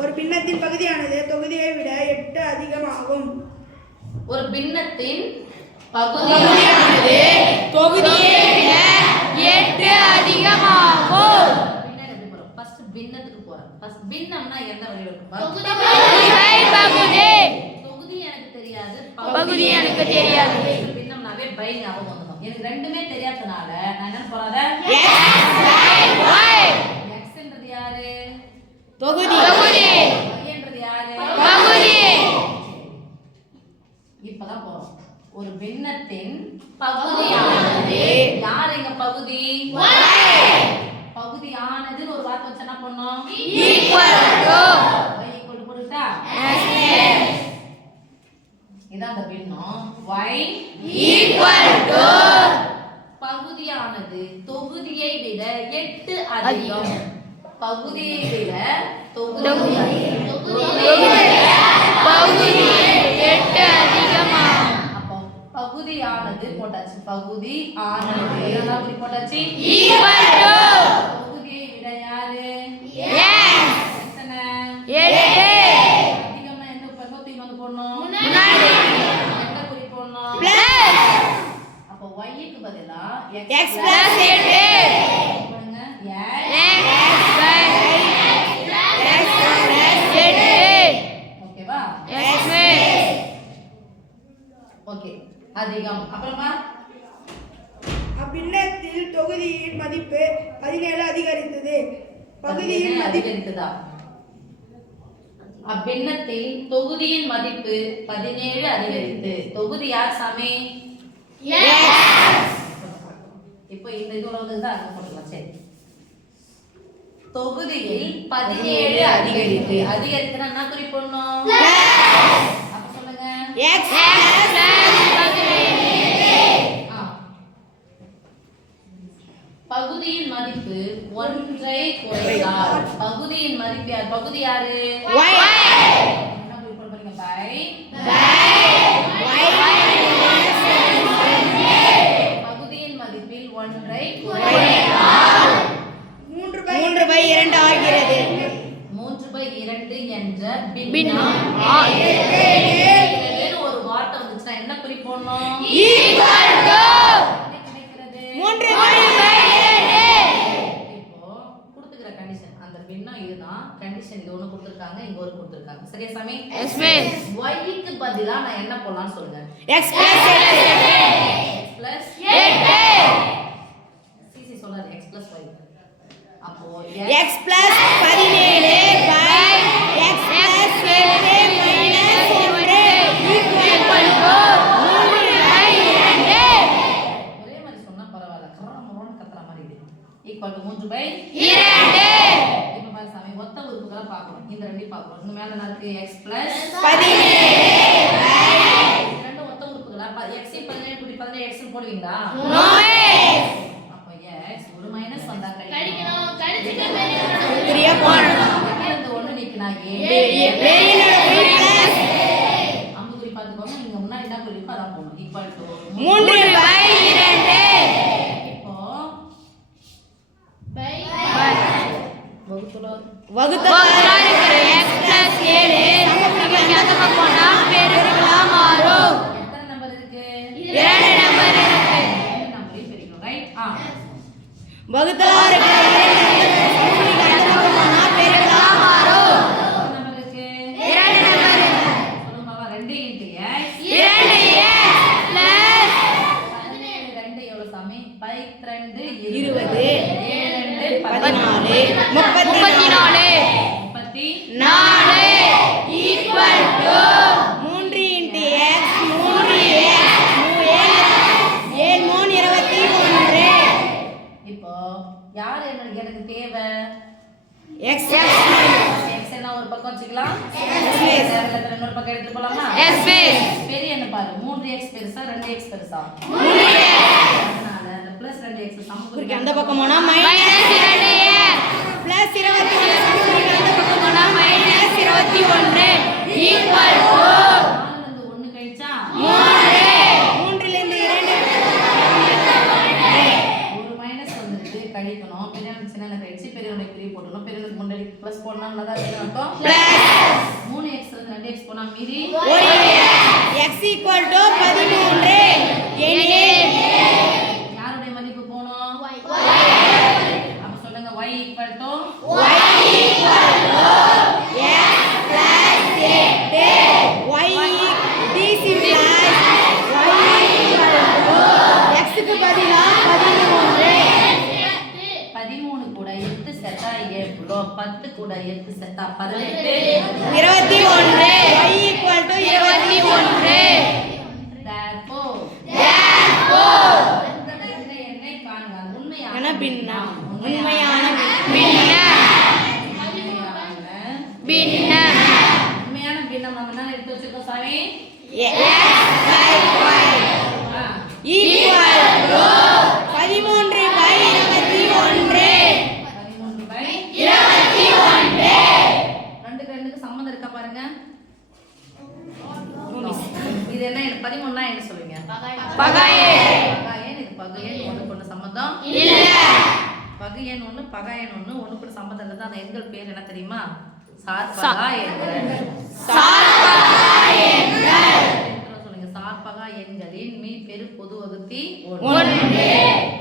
ஒரு பின்னத்தின் பகுதியானது தொகுதியை விட 8 அதிகமாகும். ஒரு பின்னத்தின் பகுதியானது தொகுதியை விட 8 அதிகமாகும். பின்னம் எப்படி போறோம்? ஃபர்ஸ்ட் பின்னத்துக்கு போறோம். ஃபர்ஸ்ட் பின்னம்னா என்ன வடிவம் இருக்கும்? பகுதி. தொகுதி எனக்கு தெரியாது, பகுதி எனக்கு தெரியாது. பின்னம்னாவே பை ஞாபகம் வந்துடும். எனக்கு ரெண்டுமே தெரியாதனால நான் என்ன போறாத x என்றது யாரு? தொகுதி. y என்றது யாரு? பகுதி. இப்பதான் போறோம். ஒரு பின்னத்தின் பகுதியானது யார் எங்க பகுதி? பகுதியானதுன்னு ஒரு வார்த்தை வச்சு என்ன பண்ணோம்? ஈக்குவல் டு y ஈக்குவல் போட்டுட்டா இதான் அந்த பின்னம். y ஈக்குவல் டு பகுதியானது தொகுதியை விட 8 அதிகம். பகுதியை விட தொகுதி பகுதி 8 அதிகமாகும். அப்போ பகுதியானது போட்டாச்சு. பகுதி ஆனது எப்படி போட்டாச்சு? ஈக்குவல் டு பகுதியை விட யாரு? எத்தனை? 8 அதிகமா என்ன பகுதி வந்து போடணும்? முன்னாடி என்ன குறி போடணும்? பிளஸ். அப்போ y க்கு பதிலா x plus 8 போடுங்க. x plus 8 ஓகேவா? x okay. அதிகம். அப்புறமா அப்பின்னத்தில் தொகுதியின் மதிப்பு 17 அதிகரித்தது. பகுதியின் மதிப்பு அதிகரித்ததா? அப்பின்னத்தில் தொகுதியின் மதிப்பு 17 அதிகரித்து. தொகுதி யார் சாமி? இப்போ இந்த இது உள்ளதுதான் அங்க போட்டுக்கலாம். சரி. தொகுதியில் 17 அதிகரித்து. அதிகரித்துனா என்ன குறி போடணும்? அப்ப சொல்லுங்க. x plus 17 பகுதியின் மதிப்பு 1ஐ குறைத்தால். பகுதியின் மதிப்பு யார்? பகுதி யாரு? y என்ன குறி போட போறீங்க? பை. பகுதியின் மதிப்பில் 1ஐ குறைத்தால் 3/2 ஆகிறது. 3/2 என்ற பின்னம் பின்னம் ஒரு வார்த்தை வந்துச்சுன்னா என்ன குறி போடணும்? ஈக்குவல் டு என்ன கிடைக்கிறது? 3/2 இப்போ கொடுத்துக்கிற கண்டிஷன் அந்த பின்னம் இதுதான். கண்டிஷன் இது ஒண்ணு கொடுத்திருக்காங்க, இங்க ஒரு கொடுத்திருக்காங்க. சரியா சாமி? Yes miss. y க்கு பதிலா நான் என்ன போடலாம்னு சொல்லுங்க. x plus 8 x plus 8 cc சொல்லாது. x plus y. அப்போ x plus 17 by x plus 8 minus 1 equal to 3/2 ஒரே மாதிரி சொன்னா பரவாயில்ல. கரமரோன்னு கத்துற மாதிரி இது. Equal to 3/2. 2 இப்ப பாரு சாமி, மொத்த உறுப்புகளை பார்க்கணும். இந்த ரெண்டையும் பார்க்கணும். இந்த மேல என்ன இருக்கு? x plus 17 ரெண்டு மொத்த உறுப்புகளா? x 17 கூட்டி 17 x ன்னு போடுவீங்களா? no miss. அப்ப x ஒரு மைனஸ் வந்தா கழிக்கணும். சரியா போடணும். இந்த ஒண்ணு நிக்குனா வெளியில plus அம்புக்குறி பாத்துக்கோங்க. நீங்க முன்னாடி என்ன குறி இருக்கோ அதான் போடணும். ஈக்குவல் டு 3/2 இப்போ வகுத்தல் இருக்கிற x plus 7 சமபுரிக்கு அதிகமா போனா பெருக்கலா மாறும். எத்தனை நம்பர் இருக்கு? 2 நம்பர் இருக்கு. ரெண்டு நம்பரையும் பிரிக்கணும். ரைட்? வகுத்தல் இருக்கிற சமபுரிக்கு அதிகமா போனா பெருக்கலா மாறும். எத்தனை நம்பர் இருக்கு? 2 நம்பர் இருக்கு. சொல்லுங்க பாப்பா. 2 into x 2x plus 17 2 எவ்வளவு சாமி? 12 20 7 2 14 34 34 equal to 3 into x 3x 7 3 21. இப்போ யார் எனக்கு தேவை? x x எல்லாம் ஒரு பக்கம் வச்சுக்கலாம். எல்லாத்துல இன்னொரு பக்கம் எடுத்து போலாமா? பெரிய என்ன பாரு? 3x பெருசா 2x பெருசா? அதனால அந்த பிளஸ் 2x சமபுரிக்கு அந்த பக்கம் போனா மைனஸ் 2x பிளஸ் 21 சமபுரிக்கு அந்த பக்கம் போனா மைனஸ் 21 equal to 4 இருந்து 1 கழிச்சா 3 3 ல இருந்து 2 ஒரு மைனஸ் வந்துருக்கு. கழிக்கணும். பெரியவனுக்கு சின்ன கழிச்சு பெரியவனுக்கு 3 போடணும். பெரியவனுக்கு முன்னாடி பிளஸ் போடணுமா? நார்மலா தான் இருக்கு அர்த்தம். 3x ல 2x போனா மீதி x equal to 13 எனில் யாருடைய மதிப்பு போணும்? அப்ப சொல்லுங்க y equal to this implies y equal to x க்கு பதிலா 13 கூட 8 சேர்த்தா எவ்வளோ? 10 கூட 8 சேர்த்தா 18 21 y equal to 21 therefore இந்த எண்ணை காண்க. உண்மையான பின்னம் உண்மையான பின்னம் உண்மையான பின்னம் நம்ம என்ன எடுத்து வச்சிருக்கோம் சாமி? x by y equal to 13/21 ரெண்டுக்கு ரெண்டுக்கு சம்மந்தம் இருக்கா பாருங்க. இது என்ன 13 என்ன சொல்லுவீங்க? பகையன் பகையன். இது பகையன் ஒண்ணுக்கு ஒண்ணு சம்மந்தம் இல்ல பகையன் ஒண்ணு பகையன் ஒண்ணு ஒண்ணுக்கு ஒண்ணு சம்மந்தம் இல்ல. அந்த எண்கள் பேர் என்ன தெரியுமா? சார்பகா எண்கள். சொல்லுங்க. சார்பகா எண்களின் மீ பெரு பொது வகுத்தி 1.